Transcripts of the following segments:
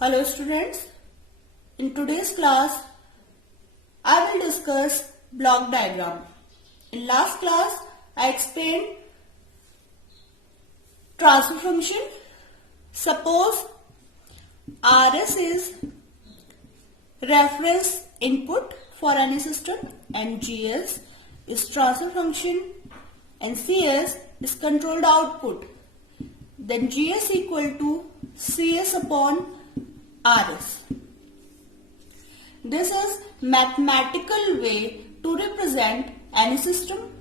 Hello students, in today's class I will discuss block diagram. In last class I explained transfer function. Suppose RS is reference input for any system and GS is transfer function and CS is controlled output. Then GS equal to CS upon RS. This is mathematical way to represent any system.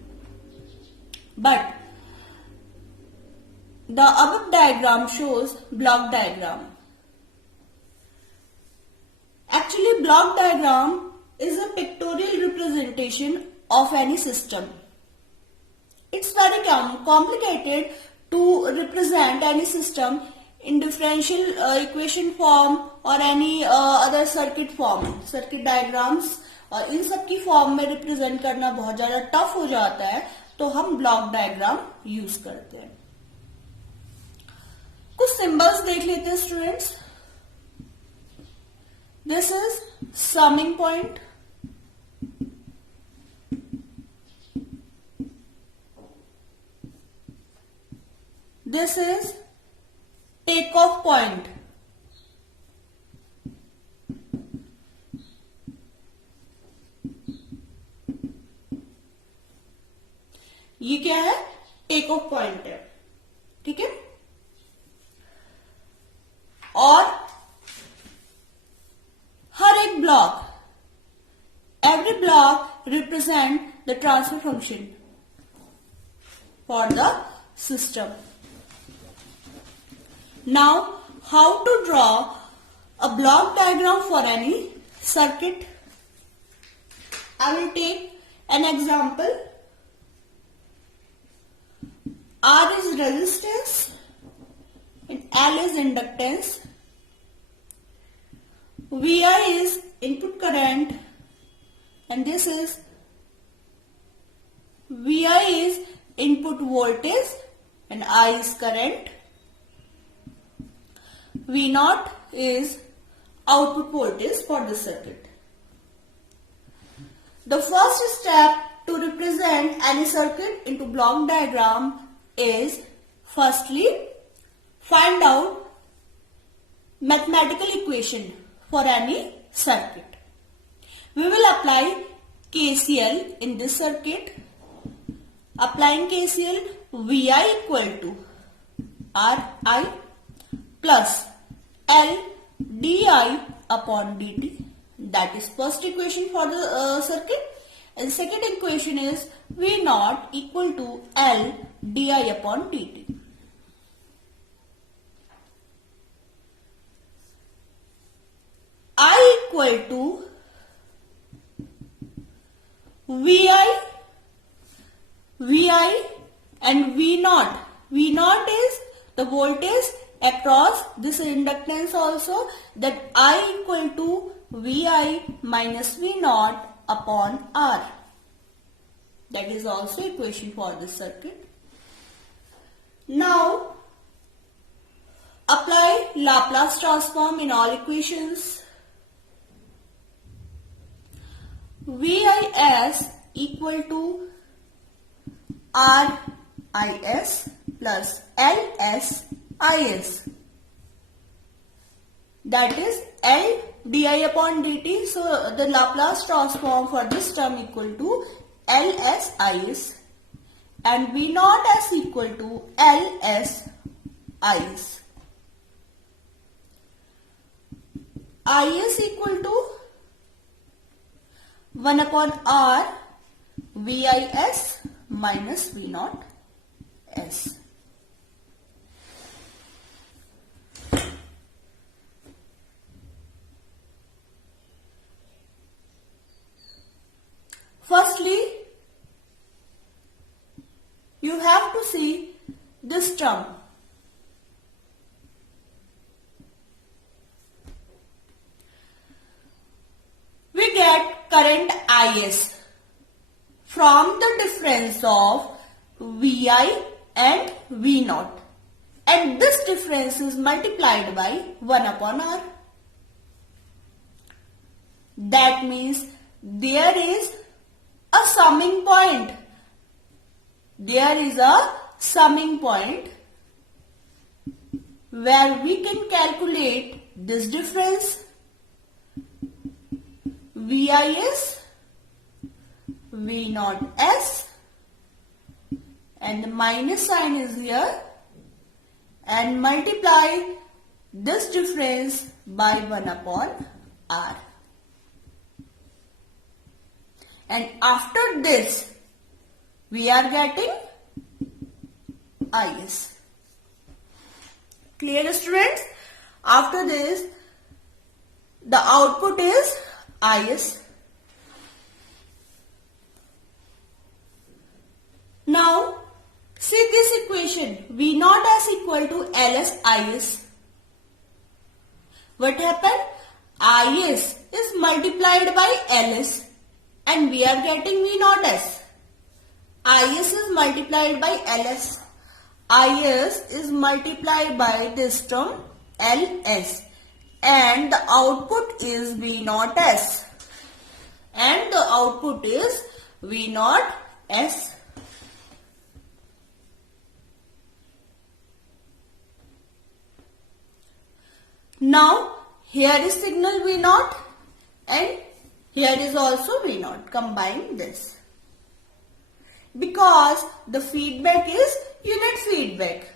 But the above diagram shows block diagram. Actually, block diagram is a pictorial representation of any system. It's very complicated to represent any system in differential equation form और any other circuit form. Circuit diagrams इन सब की form में represent करना बहुत ज्यादा tough हो जाता है, तो हम ब्लॉक डायग्राम यूज करते हैं. कुछ सिंबल्स देख लेते हैं students. This is summing point, this is takeoff point, ये क्या है? टेक ऑफ पॉइंट है. ठीक है. और हर एक block, every block represent the transfer function for the system. Now, how to draw a block diagram for any circuit? I will take an example. R is resistance and L is inductance. VI is input current and this is VI is input voltage and I is current. V0 is output voltage for the circuit. The first step to represent any circuit into block diagram is firstly find out mathematical equation for any circuit. We will apply KCL in this circuit. Applying KCL, VI equal to RI plus L di upon dt. That is first equation for the circuit. And second equation is V0 equal to L di upon dt. I equal to VI and V0. V0 is the voltage across this inductance also, that I equal to VI minus V0 upon R. That is also equation for this circuit. Now, apply Laplace transform in all equations. VIS equal to RIS plus LSIS. That is L di upon dt. So the Laplace transform for this term equal to LSIS and V0s equal to LSIS. IS equal to 1 upon R VIS minus V0S. Firstly, you have to see this term. We get current IS from the difference of VI and V0. And this difference is multiplied by 1 upon R. That means there is a summing point. There is a summing point where we can calculate this difference. Vi is V naught S, and the minus sign is here, and multiply this difference by 1 upon R. And after this, we are getting Is. Clear, students? After this, the output is Is. Now, see this equation, V naught S equal to Ls Is. What happened? Is multiplied by Ls, and we are getting V naught S. Is is multiplied by Ls. Is is multiplied by this term Ls, and the output is V naught S. And the output is V naught S. Now, here is signal V naught and here is also V naught. Combine this. Because the feedback is unit feedback.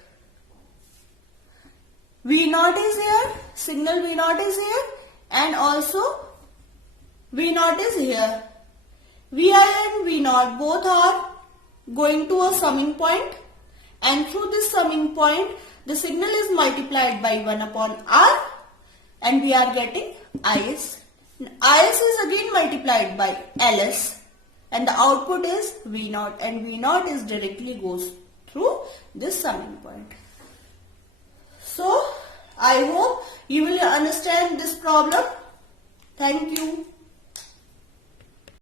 V naught is here, signal V naught is here, and also V naught is here. Vi and V naught both are going to a summing point, and through this summing point, the signal is multiplied by 1 upon R, and we are getting Is. Is is again multiplied by Ls. And the output is V naught, and V naught is directly goes through this summing point. So, I hope you will understand this problem. Thank you.